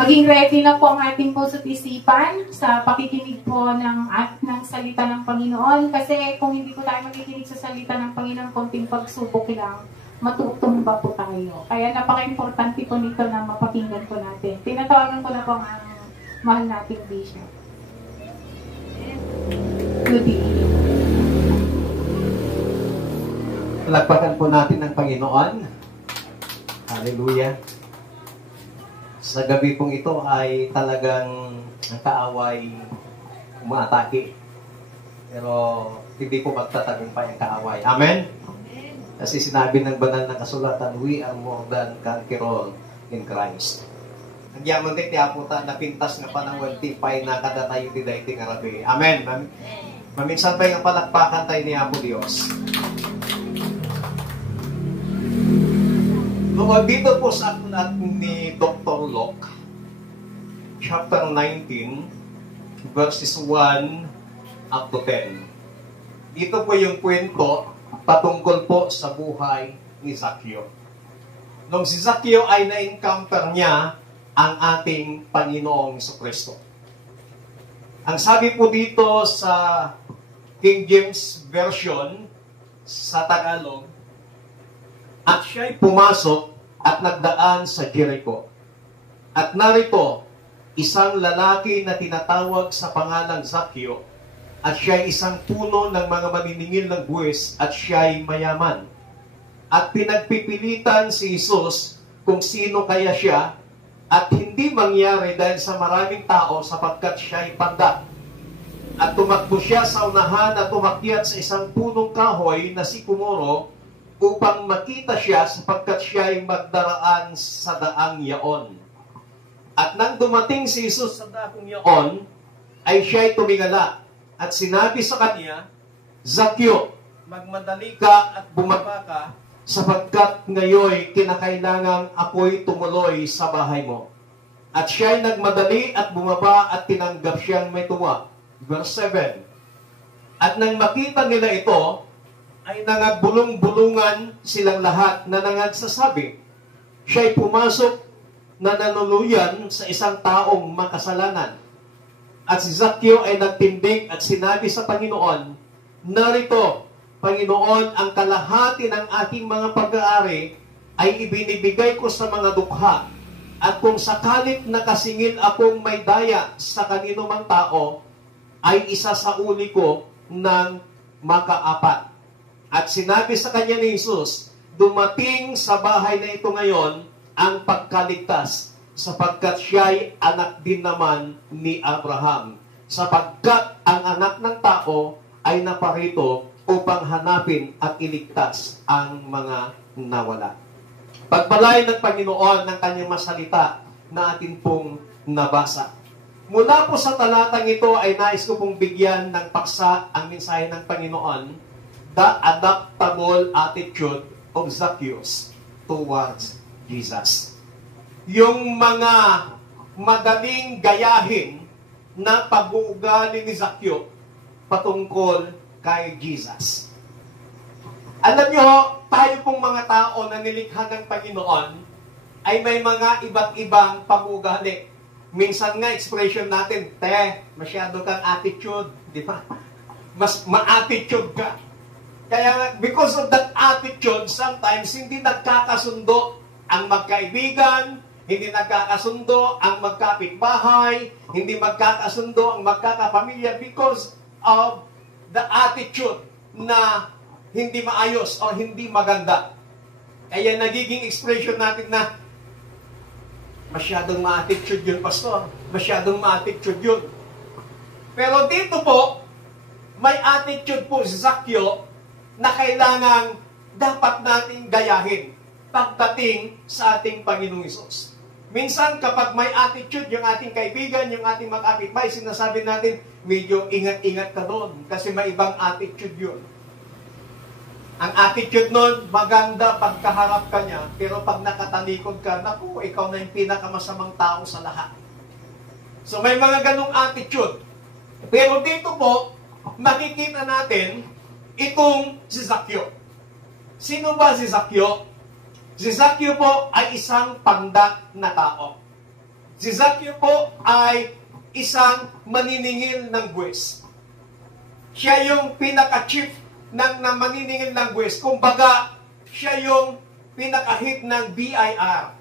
Maging ready na po ang ating puso't isipan sa pakikinig po ng salita ng Panginoon. Kasi kung hindi po tayo makikinig sa salita ng Panginoon, konting pagsubok lang, matutumba po tayo. Kaya napaka-importante po nito na mapakinggan po natin. Tinatawagan ko na po ang mahal nating Bishop. Good evening. Palakpakan po natin ang Panginoon. Hallelujah. Sa gabi pong ito ay talagang ang kaaway umaatake. Pero hindi po magtatagumpay ang kaaway. Amen? Amen. Kasi sinabi ng banal na kasulatan, we are more than conquerors in Christ. Ang yaman din niya po ta napintas nga panahon tipay na kada tayo di dahi ngarabi. Amen. Maminsan pa yung palakpakan tayo niya po Diyos. Dito po sa aklat ni Dr. Locke, chapter 19, verses 1 up to 10. Dito po yung kwento patungkol po sa buhay ni Zaccheo. Nung si Zaccheo ay na-encounter niya ang ating Panginoong Jesucristo. Ang sabi po dito sa King James Version sa Tagalog, at siya'y pumasok at nagdaan sa Jericho. At narito, isang lalaki na tinatawag sa pangalang Zaccheo, at siya'y isang puno ng mga maniningil ng buwis, at siya'y mayaman. At pinagpipilitan si Jesus kung sino kaya siya, at hindi mangyari dahil sa maraming tao sapagkat siya'y panda. At tumakbo siya sa unahan at umakyat sa isang punong kahoy na sikumoro upang makita siya sapagkat siya'y magdaraan sa daang yaon. At nang dumating si Jesus sa daang yaon, ay siya'y tumingala at sinabi sa kanya, Zaccheo, magmadali ka at bumaba ka sapagkat ngayon kinakailangang ako'y tumuloy sa bahay mo. At siya'y nagmadali at bumaba at tinanggap siyang may tuwa. Verse 7. At nang makita nila ito, ay nangagbulong-bulungan silang lahat na nangagsasabi, siya'y pumasok na nanuluyan sa isang taong makasalanan. At si Zaccheo ay nagtindig at sinabi sa Panginoon, narito, Panginoon, ang kalahati ng aking mga pag-aari ay ibinibigay ko sa mga dukha. At kung sakalit nakasingil akong may daya sa kanino mang tao, ay isasauli ko ng makaapat. At sinabi sa kanya ni Jesus, dumating sa bahay na ito ngayon ang pagkaligtas, sapagkat siya'y anak din naman ni Abraham. Sapagkat ang anak ng tao ay naparito upang hanapin at iligtas ang mga nawala. Pagpalain ng Panginoon ng kanyang masalita na atin pong nabasa. Mula po sa talatang ito ay nais ko pong bigyan ng paksa ang mensahe ng Panginoon, the adaptable attitude of Zacchaeus towards Jesus. Yung mga madaling gayahin na pag-uugali ni Zaccheo patungkol kay Jesus. Alam nyo, tayo pong mga tao na nilikha ng Panginoon ay may mga iba't ibang pag-uugali. Minsan nga, expression natin, masyado kang attitude, di ba? Mas ma-attitude ka. Kaya because of that attitude, sometimes hindi nagkakasundo ang magkaibigan, hindi nagkakasundo ang magkapitbahay, hindi magkakasundo ang magkakapamilya because of the attitude na hindi maayos o hindi maganda. Kaya nagiging expression natin na masyadong ma-attitude yun, pastor. Masyadong ma-attitude yun. Pero dito po, may attitude po si Zaccheo na kailangang dapat nating gayahin pagdating sa ating Panginoong Hesus. Minsan kapag may attitude yung ating kaibigan, yung ating mag-kapitbahay, sinasabi natin, medyo ingat-ingat ka doon kasi may ibang attitude yun. Ang attitude nun, maganda pagkaharap ka niya, pero pag nakatalikod ka, naku, ikaw na yung pinakamasamang tao sa lahat. So may mga ganong attitude. Pero dito po, makikita natin itong si Zaccheo. Sino ba si Zaccheo? Si Zaccheo po ay isang pandak na tao. Si Zaccheo po ay isang maniningil ng buwis. Siya yung pinaka-chief ng maniningil ng buwis. Kumbaga, siya yung pinaka-hit ng BIR.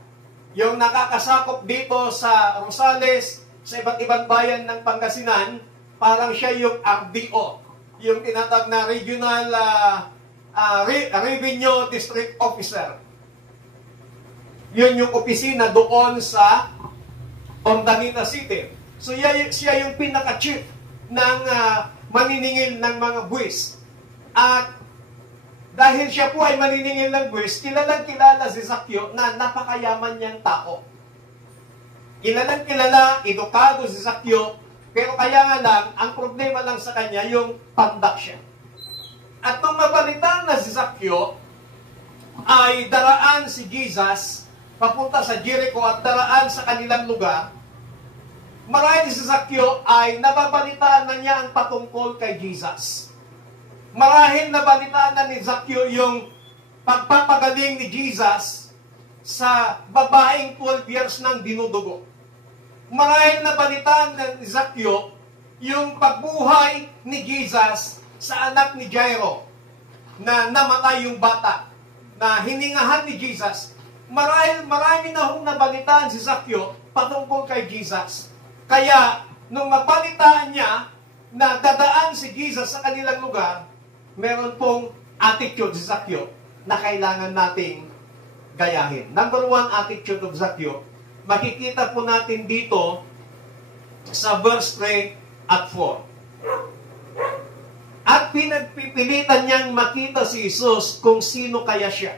Yung nakakasakop dito sa Rosales, sa iba't ibang bayan ng Pangasinan, parang siya yung RDO, yung tinatawag na Regional Revenue District Officer. Yun yung opisina doon sa Ordanita City. So siya yung pinaka-chief ng maniningil ng mga buwis. At dahil siya po ay maniningil ng buwis, kilalang-kilala si Zaccheo na napakayaman niyang tao. Kilalang-kilala, edukado si Zaccheo, pero kaya nga lang, ang problema lang sa kanya, yung pandak siya. At nung mabalitaan na si Zaccheo, ay daraan si Jesus, papunta sa Jericho at daraan sa kanilang lugar, marahil si Zaccheo ay nababalitaan na niya ang patungkol kay Jesus. Marahil nabalitaan na ni Zaccheo yung pagpapagaling ni Jesus sa babaeng 12 years ng dinudugo. Marahil nabalitaan na ni Zaccheo yung pagbuhay ni Jesus sa anak ni Jairo na namatay yung bata, na hiningahan ni Jesus. Marami na hong nabalitaan si Zaccheo patungkol kay Jesus. Kaya, nung mabalitaan niya na dadaan si Jesus sa kanilang lugar, meron pong attitude si Zaccheo na kailangan nating gayahin. Number 1 attitude of Zaccheo, makikita po natin dito sa verse 3 at 4. At pinagpipilitan niyang makita si Jesus kung sino kaya siya.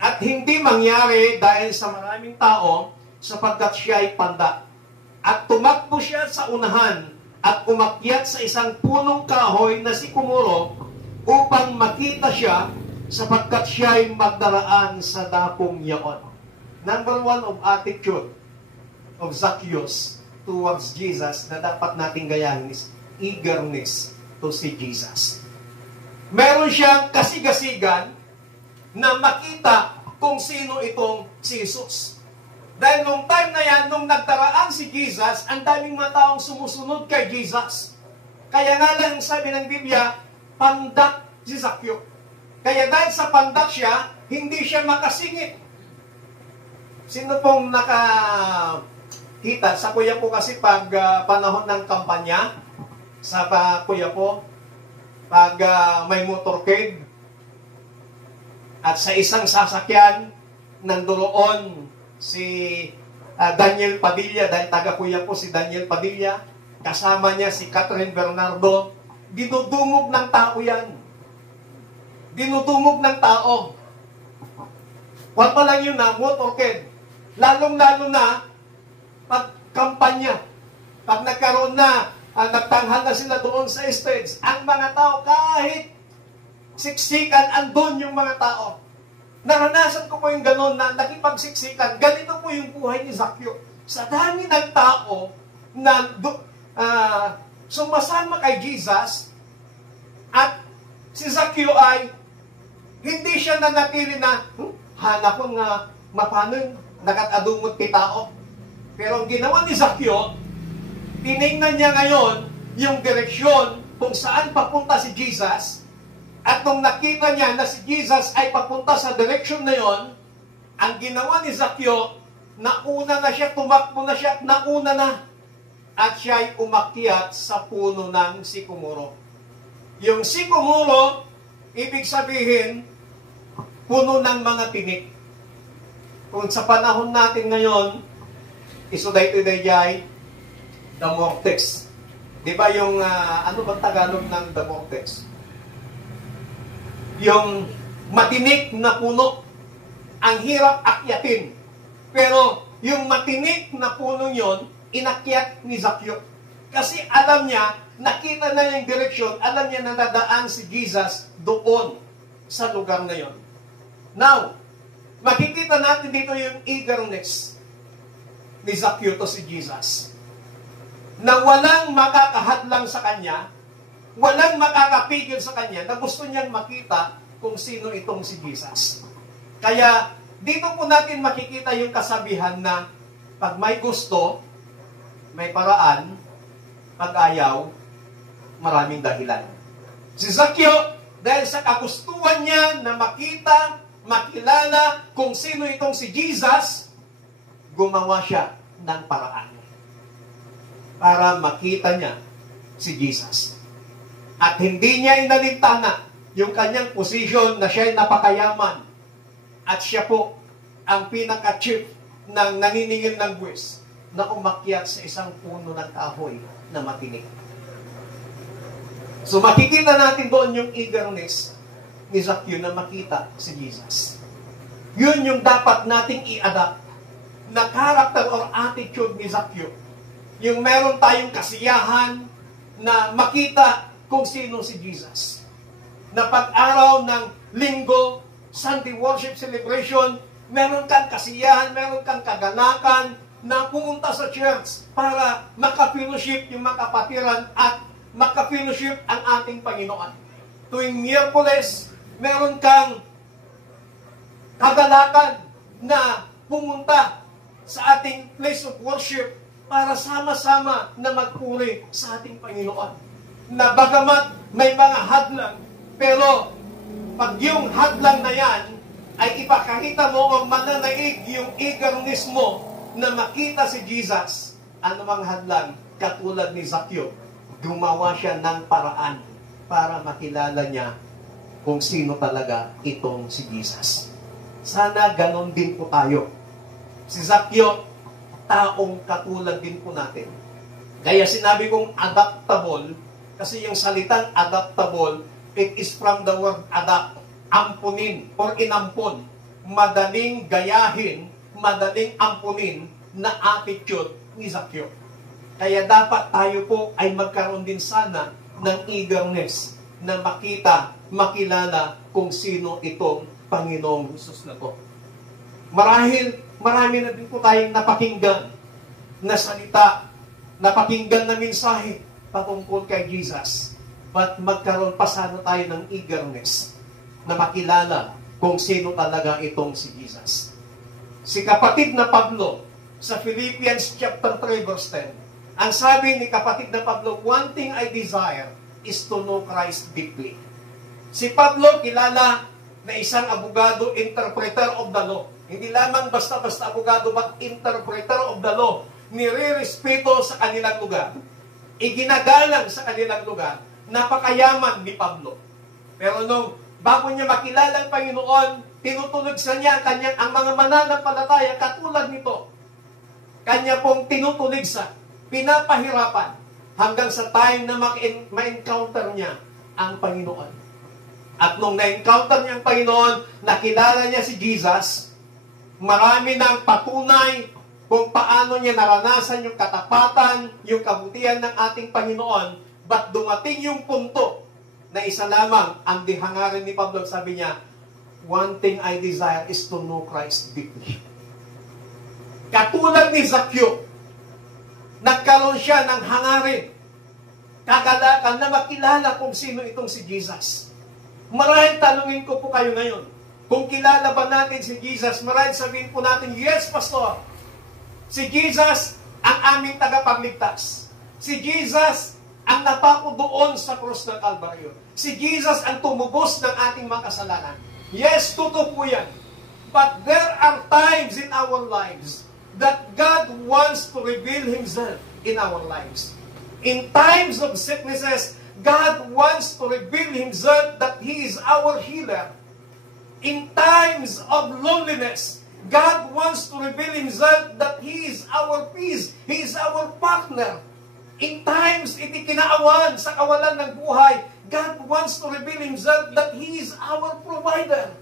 At hindi mangyari dahil sa maraming tao sapagkat siya ay panda. At tumakbo siya sa unahan at umakyat sa isang punong kahoy na sikomoro upang makita siya sapagkat siya ay magdaraan sa dapong yaon. Number 1 of attitude of Zacchaeus towards Jesus na dapat nating gayahin is eagerness to see Jesus. Meron siyang kasigasigan na makita kung sino itong si Jesus. Dahil nung time na yan, nung nagdaraan si Jesus, ang daming mga taong sumusunod kay Jesus. Kaya nga lang sabi ng Biblia, pandak si Zaccheo. Kaya dahil sa pandak siya, hindi siya makasingit. Sino pong nakakita? Sa kuya po kasi pag panahon ng kampanya, sa kuya po, pag may motorcade, at sa isang sasakyan, nandoon si Daniel Padilla, dahil taga-kuya po si Daniel Padilla, kasama niya si Catherine Bernardo, dinudumog ng tao yan. Dinudumog ng tao. Huwag pa lang yun na, motorcade. Lalong-lalo na, pag kampanya, pag nagkaroon na, nagtanghal na sila doon sa stage, ang mga tao, kahit siksikan, andon yung mga tao. Naranasan ko po yung gano'n na nakipagsiksikan. Ganito po yung buhay ni Zaccheo. Sa dami ng tao na sumasama kay Jesus, at si Zaccheo ay hindi siya nanatili na, hanap ko nga mapano yung nakatadumot kay tao. Pero ang ginawa ni Zaccheo, tinignan niya ngayon yung direksyon kung saan papunta si Jesus. At nung nakita niya na si Jesus ay papunta sa direksyon na yon, ang ginawa ni Zaccheo, nauna na siya, tumakbo na siya, nauna na. At siya ay umakyat sa puno ng sikomoro. Yung sikomoro, ibig sabihin, puno ng mga tinik. Kung sa panahon natin ngayon, isuday-tuday the vortex. Di ba yung, ano bang Tagalog ng the vortex? Yung matinik na puno, ang hirap akyatin. Pero yung matinik na puno yon, inakyat ni Zaccheo. Kasi alam niya, nakita na yung direksyon, alam niya na nadaan si Jesus doon sa lugar na yon. Now, makikita natin dito yung eagerness ni Zaccheo to si Jesus. Na walang makakahadlang sa kanya, walang makakapigil sa kanya na gusto niyang makita kung sino itong si Jesus. Kaya, dito po natin makikita yung kasabihan na Pag may gusto, may paraan. Pag ayaw, maraming dahilan. Si Zaccheo, dahil sa kagustuhan niya na makita, makilala kung sino itong si Jesus, gumawa siya ng paraan para makita niya si Jesus. At hindi niya inalintana yung kanyang posisyon na siya'y napakayaman at siya po ang pinaka-chief ng naniningil ng buwis na umakyat sa isang puno ng kahoy na matinik. So makikita natin doon yung eagerness ni Zaccheo na makita si Jesus. Yun yung dapat nating i-adapt na character or attitude ni Zaccheo. Yung meron tayong kasiyahan na makita kung sino si Jesus. Na pag-araw ng linggo, Sunday worship celebration, meron kang kasiyahan, meron kang kaganakan na pumunta sa church para makafellowship yung mga kapatiran at makafellowship ang ating Panginoon. Tuwing Miyerkules, meron kang kagalakan na pumunta sa ating place of worship para sama-sama na magpuri sa ating Panginoon. Na bagamat may mga hadlang, pero pag yung hadlang na yan, ay ipakakita mo ang mananaig yung eagerness mo na makita si Jesus. Ano mang hadlang, katulad ni Zaccheo, gumawa siya ng paraan para makilala niya kung sino talaga itong si Jesus. Sana ganon din po tayo. Si Zaccheo, taong katulad din po natin. Kaya sinabi kong adaptable, kasi yung salitang adaptable, it is from the word adapt, ampunin or inampon. Madaling gayahin, madaling ampunin na attitude ni Zaccheo. Kaya dapat tayo po ay magkaroon din sana ng eagerness na makita, makilala kung sino itong Panginoong Jesus na to. Marami na din po tayong napakinggan na salita, napakinggan na mensahe patungkol kay Jesus. But magkaroon pa sana tayo ng eagerness na makilala kung sino talaga itong si Jesus. Si kapatid na Pablo, sa Philippians chapter 3 verse 10, ang sabi ni kapatid na Pablo, one thing I desire is to know Christ deeply. Si Pablo kilala na isang abogado, interpreter of the law. Hindi lamang basta-basta abogado, but interpreter of the law. Nire-respeto sa kanilang lugar. Iginagalang sa kanilang lugar. Napakayaman ni Pablo. Pero nung bago niya makilala ang Panginoon, tinutulog sa niya ang mga mananampalataya katulad nito. Kanya pong tinutulig sa, pinapahirapan, hanggang sa time na ma-encounter niya ang Panginoon. At nung na-encounter niya ang Panginoon, nakilala niya si Jesus, marami ng patunay kung paano niya naranasan yung katapatan, yung kabutihan ng ating Panginoon, but dumating yung punto na isa lamang ang dihangarin ni Pablo. Sabi niya, one thing I desire is to know Christ deeply. Katulad ni Zaccheo, nagkaroon siya ng hangarin, kagalakan na makilala kung sino itong si Jesus. Marahil tanungin ko po kayo ngayon, kung kilala ba natin si Jesus, marahil sabihin po natin, yes, Pastor, si Jesus ang aming tagapagligtas. Si Jesus ang napako doon sa krus ng Kalbaryo. Si Jesus ang tumubos ng ating mga kasalanan. Yes, totoo po yan. But there are times in our lives that God wants to reveal Himself in our lives. In times of sicknesses, God wants to reveal Himself that He is our healer. In times of loneliness, God wants to reveal Himself that He is our peace. He is our partner. In times itikinaawan sa kawalan ng buhay, God wants to reveal Himself that He is our provider.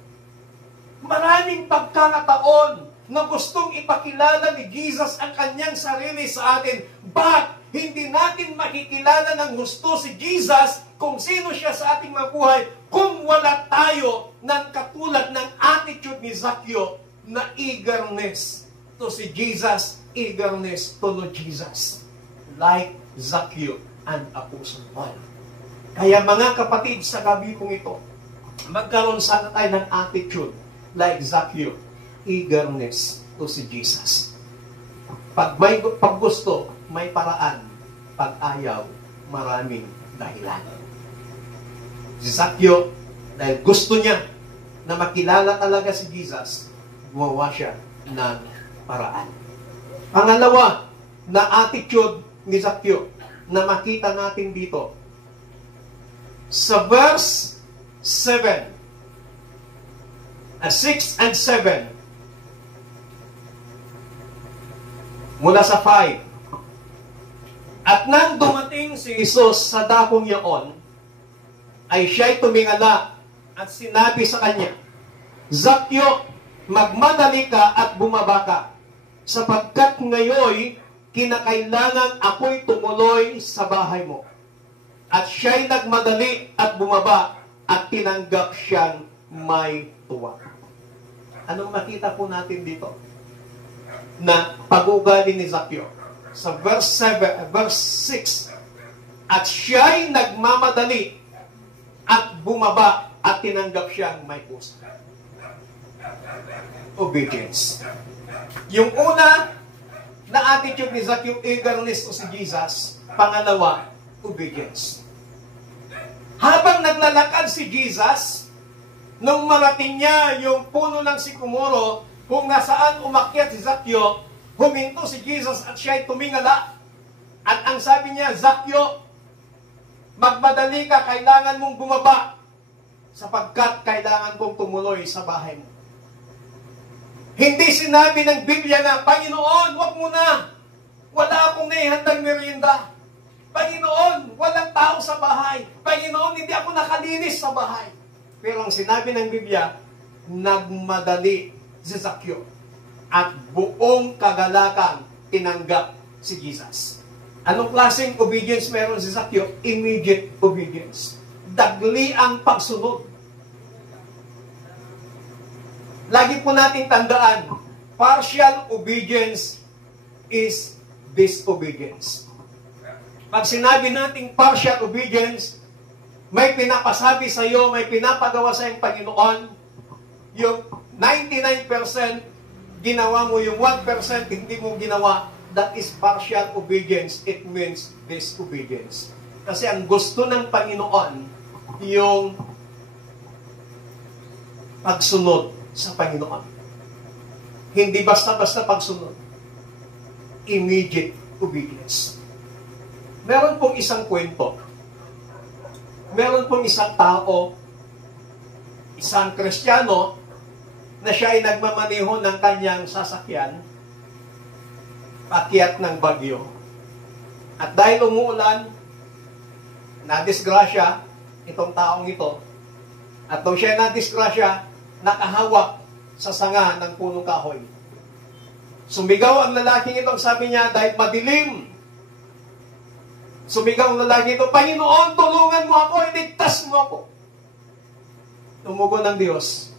Maraming pagkakataon na gustong ipakilala ni Jesus ang kanyang sarili sa atin, but hindi natin makikilala ng gusto si Jesus kung sino siya sa ating mga buhay kung wala tayo ng katulad ng attitude ni Zaccheo na eagerness to si Jesus, eagerness to know Jesus. Like Zaccheo and Apostle Paul. Kaya mga kapatid, sa gabi pong ito, magkaroon sana tayo ng attitude like Zaccheo, eagerness to si Jesus. Pag gusto, may paraan. Pag ayaw, maraming dahilan. Si Zaccheo, dahil gusto niya na makilala talaga si Jesus, gumawa siya ng paraan. Pangalawa, na attitude ni Zaccheo na makita natin dito. Sa verse 6 and 7, mula sa 5. At nang dumating si Jesus sa dakong yaon, ay siya'y tumingala at sinabi sa kanya, Zaccheo, magmadali ka at bumaba ka, sapagkat ngayoy kinakailangan ako'y tumuloy sa bahay mo. At siya'y nagmadali at bumaba at tinanggap siyang may tuwa. Anong makita po natin dito? Na pag-ugali ni Zaccheo. Sa verse 6, at siya'y nagmamadali at bumaba at tinanggap siyang may puso. Obedience. Yung una na attitude ni Zaccheo, eagerness to si Jesus. Pangalawa, obedience. Habang naglalakad si Jesus, nung marating niya yung puno ng sikumoro, kung nasaan umakyat si Zaccheo, huminto si Jesus at siya'y tumingala. At ang sabi niya, Zaccheo, magmadali ka, kailangan mong bumaba, sapagkat kailangan kong tumuloy sa bahay mo. Hindi sinabi ng Biblia na, Panginoon, wag mo na. Wala akong naihandang merienda. Panginoon, walang tao sa bahay. Panginoon, hindi ako nakalinis sa bahay. Pero ang sinabi ng Biblia, nagmadali si Zaccheo at buong kagalakan tinanggap si Jesus. Anong klaseng obedience meron si Zaccheo? Immediate obedience. Dagli ang pagsunod. Lagi po natin tandaan, partial obedience is disobedience. Pag sinabi nating partial obedience, may pinapasabi sa iyo, may pinapagawa sa iyong Panginoon, yung 99% ginawa mo, yung 1% hindi mo ginawa, that is partial obedience. It means disobedience. Kasi ang gusto ng Panginoon, yung pagsunod sa Panginoon. Hindi basta-basta pagsunod. Immediate obedience. Meron pong isang kwento. Meron pong isang tao, isang Kristiyano, na siya ay nagmamaneho ng kanyang sasakyan, paakyat ng bagyo. At dahil umuulan, nadisgrasya itong taong ito. At nung siya nadisgrasya, nakahawak sa sanga ng punong kahoy. Sumigaw ang lalaking ito, sabi niya, dahil madilim. Sumigaw ang lalaking ito, Panginoon, tulungan mo ako, iligtas mo ako. Tumugon ng Diyos,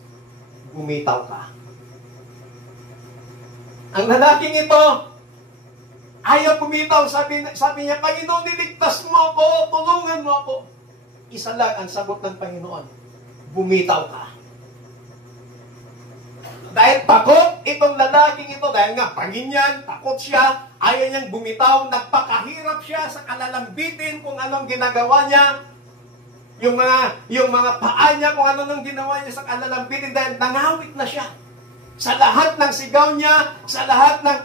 bumitaw ka. Ang lalaking ito, ayaw bumitaw, sabi niya, Panginoon, iligtas mo ako, tulungan mo ako. Isa lang ang sagot ng Panginoon, bumitaw ka. Dahil takot itong lalaking ito, dahil nga pangin yan, takot siya, ayaw niyang bumitaw, nagpakahirap siya sa kalalambitin kung anong ginagawa niya, yung mga paa niya, kung ano nang ginawa niya sa kalalambitin, dahil nangawit na siya. Sa lahat ng sigaw niya, sa lahat ng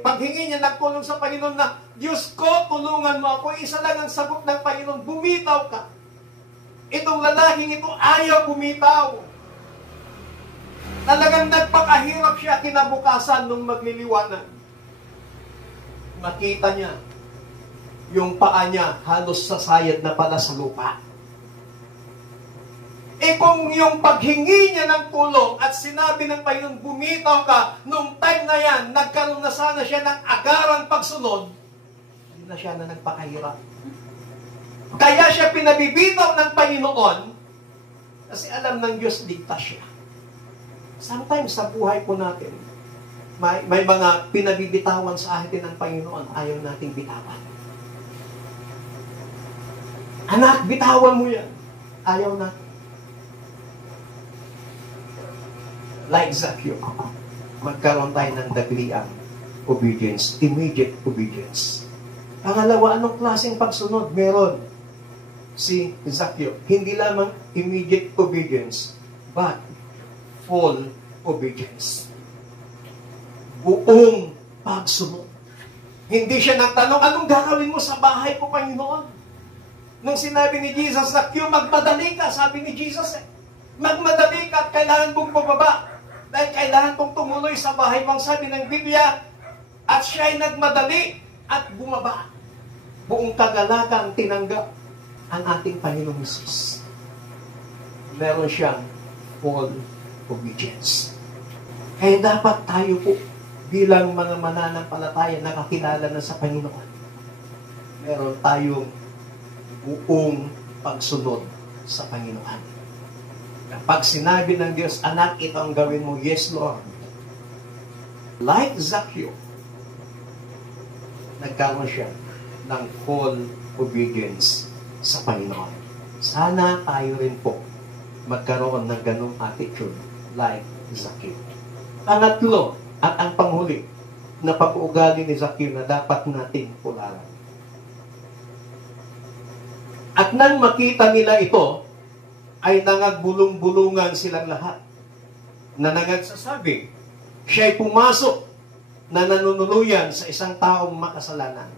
paghingi niya, nagtulong sa Panginoon na, Diyos ko, tulungan mo ako. Isa lang ang sagot ng Panginoon, bumitaw ka. Itong lalaking ito, ayaw bumitaw. Talagang nagpakahirap siya kinabukasan nung magliliwanag. Makita niya, yung paa niya halos sasayad na pala sa lupa. Kung yung paghingi niya ng tulong at sinabi ng Panginoon, bumitaw ka, nung time na yan, nagkaroon na sana siya ng agarang pagsunod, hindi na siya na nagpakahirap. Kaya siya pinabibitaw ng Panginoon kasi alam ng Diyos, ligtas siya. Sometimes sa buhay po natin, may mga pinabibitawan sa atin ng Panginoon, ayaw nating bitawan. Anak, bitawan mo yan. Ayaw natin. Like Zaccheo, magkaroon tayo ng dagliang obedience, immediate obedience. Pangalawa, anong klaseng pagsunod? Meron si Zacchaeus. Hindi lamang immediate obedience, but full obedience. Buong pagsunod. Hindi siya nagtanong, anong gagawin mo sa bahay ko, Panginoon? Nung sinabi ni Jesus, Zacchaeus, magmadali ka, sabi ni Jesus, magmadali ka at kailangan mong bumaba. Dahil kailangan kong tumuloy sa bahay mong sabi ng Biblia, at siya'y nagmadali at bumaba. Buong kagalakan tinanggap ang ating Panginoong Jesus. Meron siyang full obedience. Kaya dapat tayo po bilang mga mananampalataya nakakilala na sa Panginoon. Meron tayong buong pagsunod sa Panginoon. Kapag sinabi ng Diyos, anak, ito ang gawin mo, yes, Lord. Like Zacchaeus, nagkaroon siya ng full obedience sa Panginoon. Sana tayo rin po magkaroon ng ganong attitude like Zacchaeus. Pangatlo, at ang panghuli na pag-uugali ni Zacchaeus na dapat nating pularan. At nang makita nila ito, ay nangagbulong-bulungan silang lahat na nagsasabi, siya'y pumasok na nanunuluyan sa isang taong makasalanan.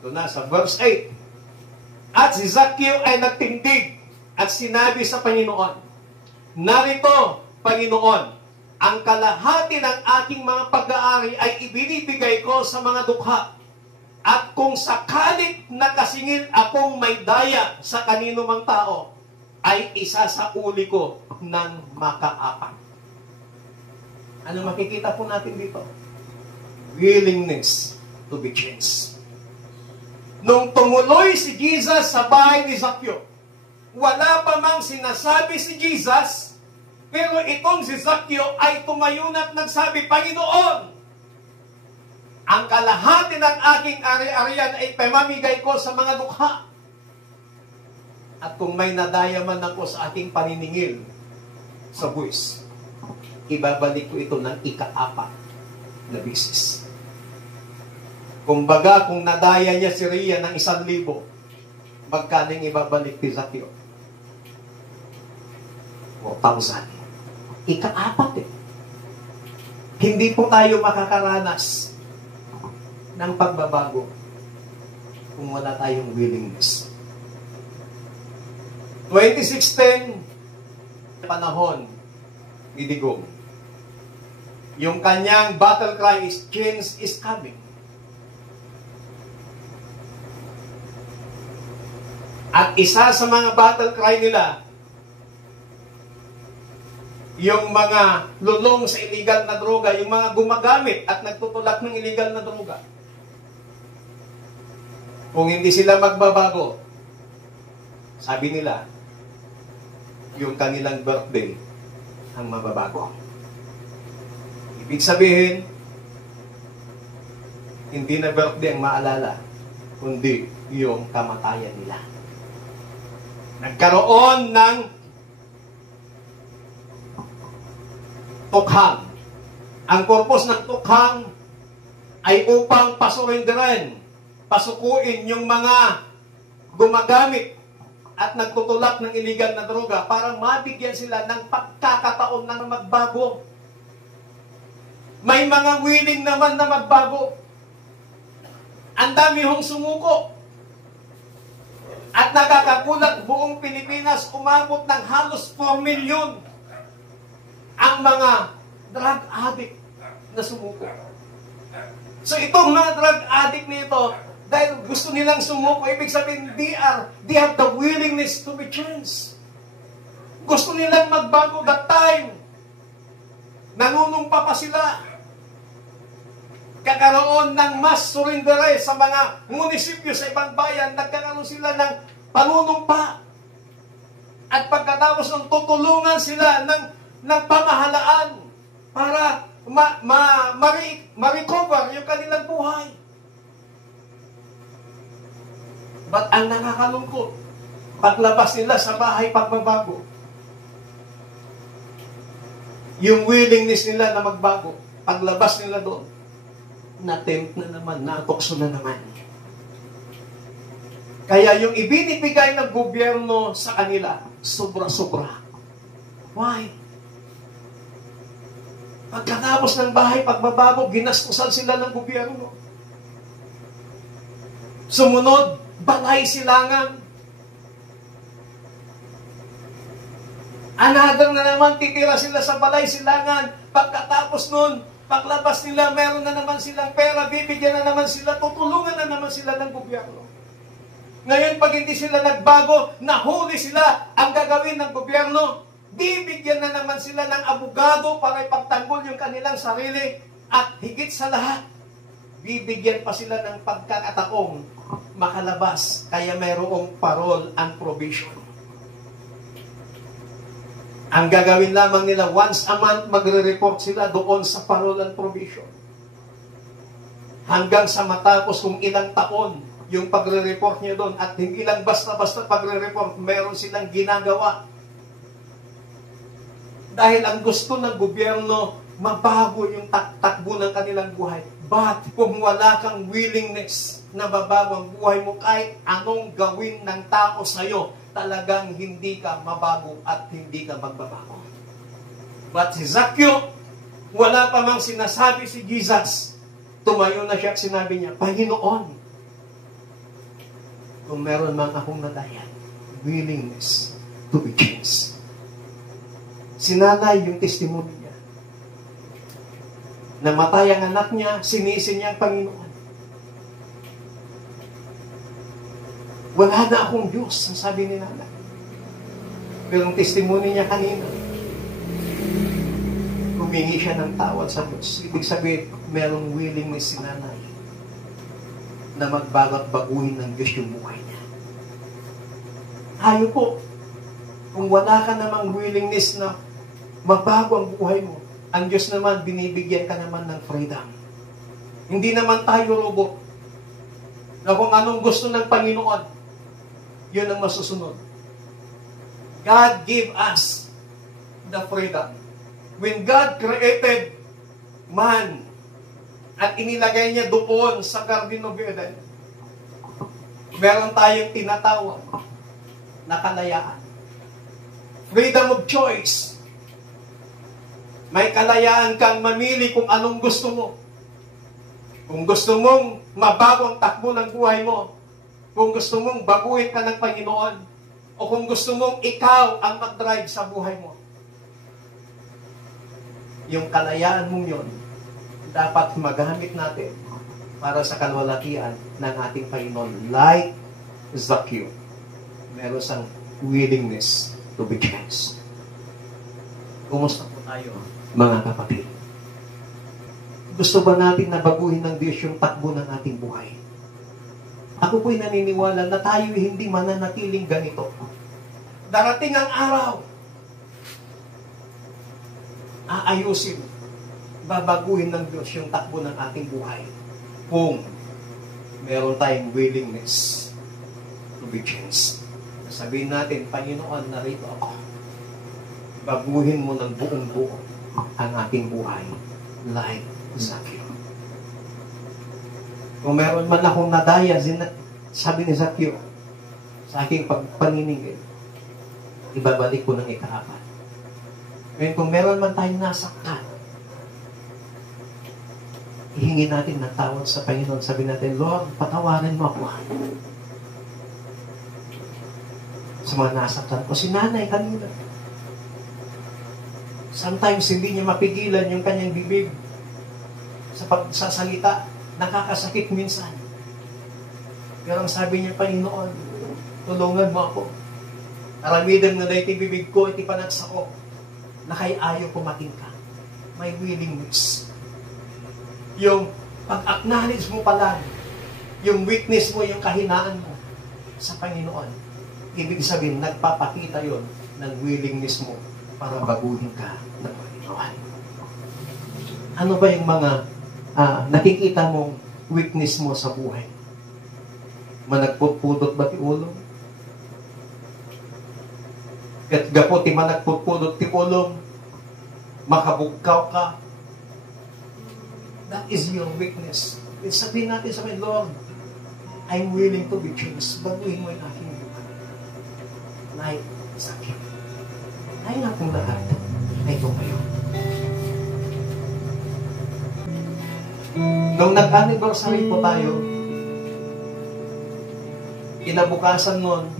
Ito na sa verse 8. At si Zacchaeus ay nagtindig at sinabi sa Panginoon, narito, Panginoon, ang kalahati ng aking mga pag-aari ay ibinibigay ko sa mga dukha. At kung sakalit nakasingil akong may daya sa kanino mang tao, ay isasauli ko ng makaapak. Ano makikita po natin dito? Willingness to be changed. Nung tumuloy si Jesus sa bahay ni Zacchaeus, wala pa mang sinasabi si Jesus, pero itong si Zacchaeus ay tumayo at nagsabi, Panginoon, ang kalahati ng aking ari-arian ay pamamigay ko sa mga dukha. At kung may nadaya man ako sa ating paniningil sa buwis, ibabalik ko ito ng ika-apat na bisis. Kumbaga, kung nadaya niya si Rhea ng 1,000, magkaling ibabalik ni Zacchaeus? 1,000. Ika-apat eh. Hindi po tayo makakaranas ng pagbabago kung wala tayong willingness. 2016, panahon ni Digong. Yung kanyang battle cry is, change is coming. At isa sa mga battle cry nila, yung mga lulong sa illegal na droga, yung mga gumagamit at nagtutulak ng illegal na droga. Kung hindi sila magbabago, sabi nila, yung kanilang birthday ang mababago. Ibig sabihin, hindi na birthday ang maalala, kundi yung kamatayan nila. Nagkaroon ng tukhang. Ang purpose ng tukhang ay upang pasurindirin, pasukuin yung mga gumagamit at nagtutulak ng illegal na droga para mabigyan sila ng pagkakataon na magbago. May mga willing naman na magbago. Ang dami hong sumuko. At nakakakulat buong Pilipinas, umabot ng halos 4 milyon ang mga drug addict na sumuko. So itong mga drug addict nito, dahil gusto nilang sumuko, ibig sabihin, they have the willingness to be changed. Gusto nilang magbago that time. Nanunumpa pa sila. Kakaroon ng mass surrender sa mga munisipyo sa ibang bayan, nagkakaroon sila ng panunumpa. At pagkatapos ng tutulungan sila ng pamahalaan para ma-recover yung kanilang buhay. But ang nakakalungkot, paglabas nila sa bahay pagbabago, yung willingness nila na magbago, paglabas nila doon, na-tempt na naman, natukso na naman. Kaya yung ibinibigay ng gobyerno sa kanila, sobra-sobra. Why? Pagkatapos ng bahay pagbabago, ginastusan sila ng gobyerno. Sumunod, balay silangan. Another na naman, titira sila sa balay silangan. Pagkatapos nun, paglabas nila, meron na naman silang pera, bibigyan na naman sila, tutulungan na naman sila ng gobyerno. Ngayon, pag hindi sila nagbago, nahuli sila, ang gagawin ng gobyerno, bibigyan na naman sila ng abogado para ipagtanggol yung kanilang sarili. At higit sa lahat, bibigyan pa sila ng pagkakataong makalabas. Kaya mayroong parole and probation. Ang gagawin lamang nila, once a month, magre-report sila doon sa parole and probation. Hanggang sa matapos kung ilang taon yung pagre-report niya doon. At hindi lang basta-basta pagre-report, meron silang ginagawa. Dahil ang gusto ng gobyerno, mabago yung takbo ng kanilang buhay. But kung wala kang willingness na mabago ang buhay mo, kahit anong gawin ng tao sa'yo, talagang hindi ka mabago at hindi ka magbabago. But si Zacchaeus, wala pa mang sinasabi si Jesus, tumayo na siya at sinabi niya, Panginoon, kung meron man akong nadayan, willingness to be changed. Sinanay yung testimony niya. Namatay ang anak niya, sinisi niya ang Panginoon. Wala na akong Diyos, ang sabi ni nanay. Pero ang testimony niya kanina, humingi siya ng tawad sa Diyos. Ibig sabihin, merong willingness si nanay na magbago at baguhin ng Diyos yung buhay niya. Ayaw po, kung wala ka namang willingness na magbago ang buhay mo, ang Diyos naman, binibigyan ka naman ng freedom. Hindi naman tayo robot na kung anong gusto ng Panginoon, yun ang masusunod. God gave us the freedom. When God created man at inilagay niya doon sa Garden of Eden, meron tayong tinatawag na kalayaan. Freedom of choice. May kalayaan kang mamili kung anong gusto mo. Kung gusto mong mabago ang takbo ng buhay mo, kung gusto mong baguhin ka ng Panginoon, o kung gusto mong ikaw ang mag-drive sa buhay mo. Yung kalayaan mong yun, dapat magamit natin para sa kalwalatian ng ating Panginoon. Like Zacchaeus, meron siyang willingness to be changed. Kumusta po tayo, mga kapatid? Gusto ba natin na baguhin ng Diyos yung takbo ng ating buhay? Ako po'y naniniwala na tayo hindi mananatiling ganito. Darating ang araw, aayusin, babaguhin ng Diyos yung takbo ng ating buhay kung meron tayong willingness to be changed. Sabihin natin, Panginoon, narito ako. Baguhin mo ng buong buo ang ating buhay like Zacchaeus. Kung meron man akong nadaya, sabi ni Zacchaeus, sa aking pagpaniningil, ibabalik ko ng ikaapat. Ngayon, kung meron man tayong nasaktan, ihingi natin ng tawad sa Panginoon. Sabi natin, Lord, patawarin mo ako. Sa mga nasaktan ko, si nanay kanina. Sometimes, hindi niya mapigilan yung kanyang bibig sa pagsasalita. Nakakasakit minsan. Pero ang sabi niya, Panginoon, tulungan mo ako. Aramidang na dahi bibig ko, iti panagsa ko, na kay ayaw kumating ka. May willingness. Yung pag-acknowledge mo pala, yung weakness mo, yung kahinaan mo sa Panginoon, ibig sabihin, nagpapakita yon ng willingness mo para baguhin ka ng Panginoon. Ano ba yung mga nakikita mong weakness mo sa buhay? Managputpudot ba ti ulong? At gapo ti managputpudot ti ulong, makabugkaw ka. That is your weakness. Sabihin natin sa akin, Lord, I'm willing to be changed. Baguhin mo yung aking buhay. Like Zacchaeus. Ay nga kung lahat ay tumayo. Nung nag-anniversary po tayo, kinabukasan nun,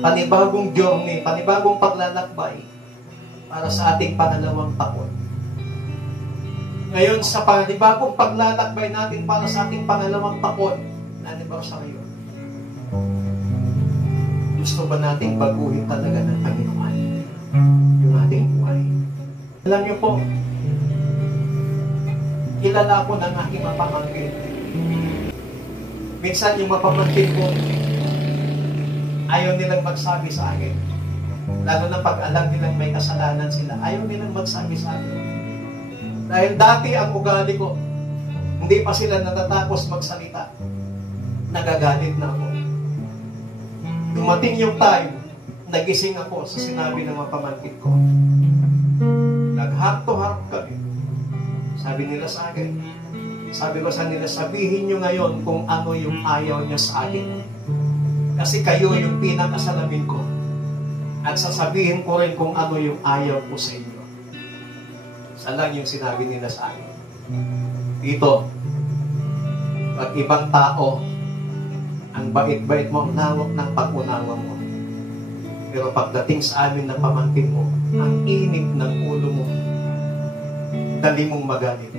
panibagong journey, panibagong paglalakbay para sa ating pangalawang taon. Ngayon, sa panibagong paglalakbay natin para sa ating pangalawang taon, anniversary yun. Gusto ba nating baguhin talaga ng Panginoon yung ating buhay? Alam niyo po, kilala ko ng aking mapamangkin. Minsan yung mapamangkin ko, ayaw nilang magsabi sa akin. Lalo na pag alam nilang may kasalanan sila, ayaw nilang magsabi sa akin. Dahil dati ang ugali ko, hindi pa sila natatapos magsalita. Nagagalit na ako. Dumating yung time, nagising ako sa sinabi ng mga pamangkin ko. Nag-heart to heart kami. Sabi nila sa akin, sabi ko sa nila, sabihin nyo ngayon kung ano yung ayaw nyo sa akin. Kasi kayo yung pinakasalamin ko. At sasabihin ko rin kung ano yung ayaw ko sa inyo. Isa lang yung sinabi nila sa akin. Dito, pag ibang tao, ang bait-bait mo, ang lawak ng pag-unawa mo. Pero pagdating sa amin na pamangkin mo, ang init ng ulo mo, dali mong magalit.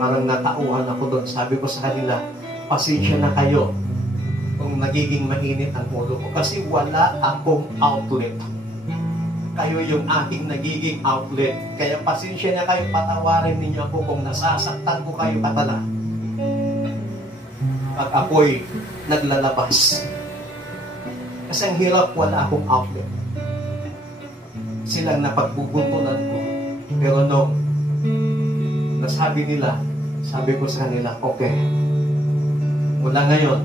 Parang natauhan ako doon. Sabi ko sa kanila, pasensya na kayo kung nagiging mainit ang ulo ko. Kasi wala akong outlet. Kayo yung aking nagiging outlet. Kaya pasensya na kayo, patawarin ninyo ako kung nasasaktan ko kayo katala. Pag ako'y naglalabas. Kasi ang hirap, wala akong outlet. Silang napagbubuntulan ko. Pero no, nasabi nila, sabi ko sa kanila, okay, mula ngayon,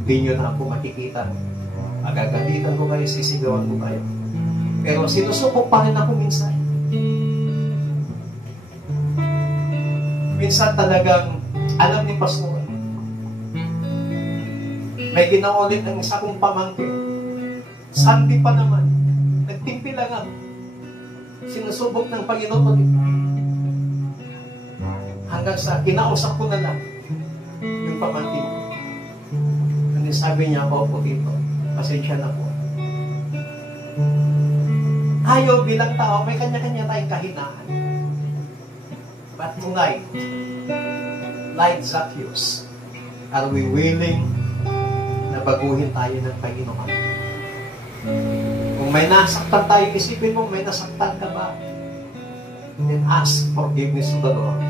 hindi nyo na ako makikita. Agagalitan ko kayo, sisigawan ko kayo. Pero sinusubok pa rin ako minsan. Minsan talagang, alam ni Pastor, may ginawa ulit ang isa kong pamangkin. Sunday pa naman. Nagtimpi lang ako. Sinusubok ng Panginoon ulit. Hanggang sa kinausap ko na lang yung pamangkin ko. Ano sabi niya, po dito, pasensya na po. Ayaw bilang tao, may kanya-kanya tayong kahinaan. But tonight, like Zacchaeus, are we willing na baguhin tayo ng Panginoon? Kung may nasaktan tayo, isipin mo, may nasaktan ka ba? Then ask forgiveness to the Lord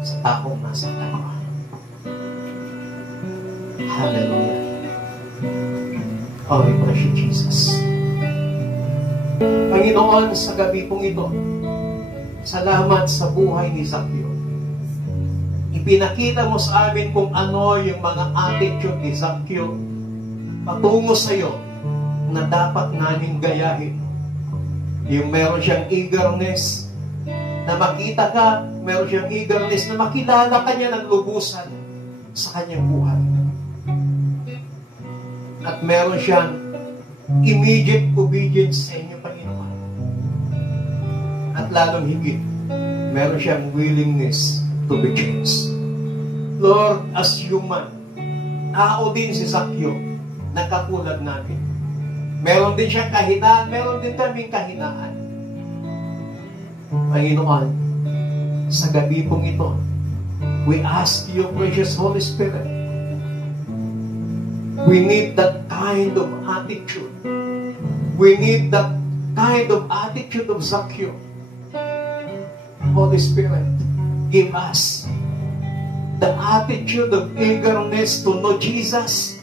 sa taong nasaktan ka. Hallelujah. Oh, we praise you, Jesus. Panginoon, sa gabi pong ito, salamat sa buhay ni Zacchaeus. Ipinakita mo sa amin kung ano yung mga attitude ni Zacchaeus patungo sa iyo na dapat namin gayahin. Yung meron siyang eagerness na makita ka, meron siyang eagerness na makilala ka niya ng lubusan sa kanyang buhay. At meron siyang immediate obedience sa inyo, Panginoon. At lalong higit, meron siyang willingness to be changed. Lord, as human, tao din si Zacchaeus na katulad natin. Meron din siyang kahinaan, meron din kaming kahinaan. Panginoon, sa gabi pong ito, we ask you, precious Holy Spirit, we need that kind of attitude. We need that kind of attitude of Zacchaeus. Holy Spirit, give us the attitude of eagerness to know Jesus.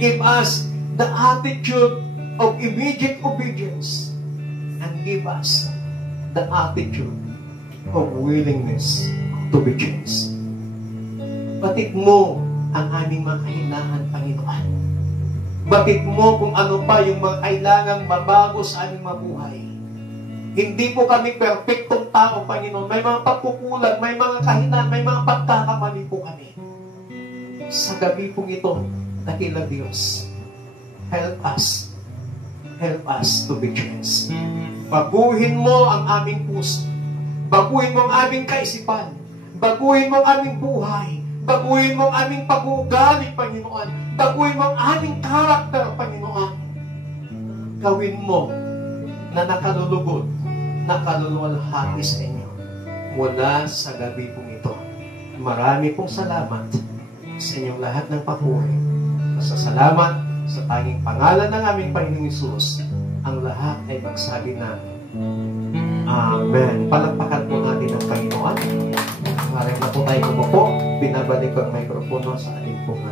Give us the attitude of immediate obedience. And give us the attitude of willingness to be changed. Batid mo ang aming mga kahinaan, Panginoon. Batid mo kung ano pa yung mga kailangang mabago sa aming mabuhay. Hindi po kami perfectong tao, Panginoon. May mga pagkukulang, may mga kahinaan, may mga pagkakamali po kami. Sa gabi pong ito, dakila Diyos, help us. Help us to be changed. Baguhin mo ang aming puso. Baguhin mo ang aming kaisipan. Baguhin mo ang aming buhay. Baguhin mo ang aming pag-uugali, Panginoon. Baguhin mo ang aming karakter, Panginoon. Gawin mo na nakalulugod, nakaluluwalhati sa inyo mula sa gabi pong ito. Marami pong salamat sa inyong lahat ng papuri. Masasalamat sa tanging pangalan ng aming Panginoong Hesus. Ang lahat ay magsabi namin, Amen. Palakpakan po natin ang Panginoon. Maraming na po tayo po. Binabalik ko ang mikropono sa ating pong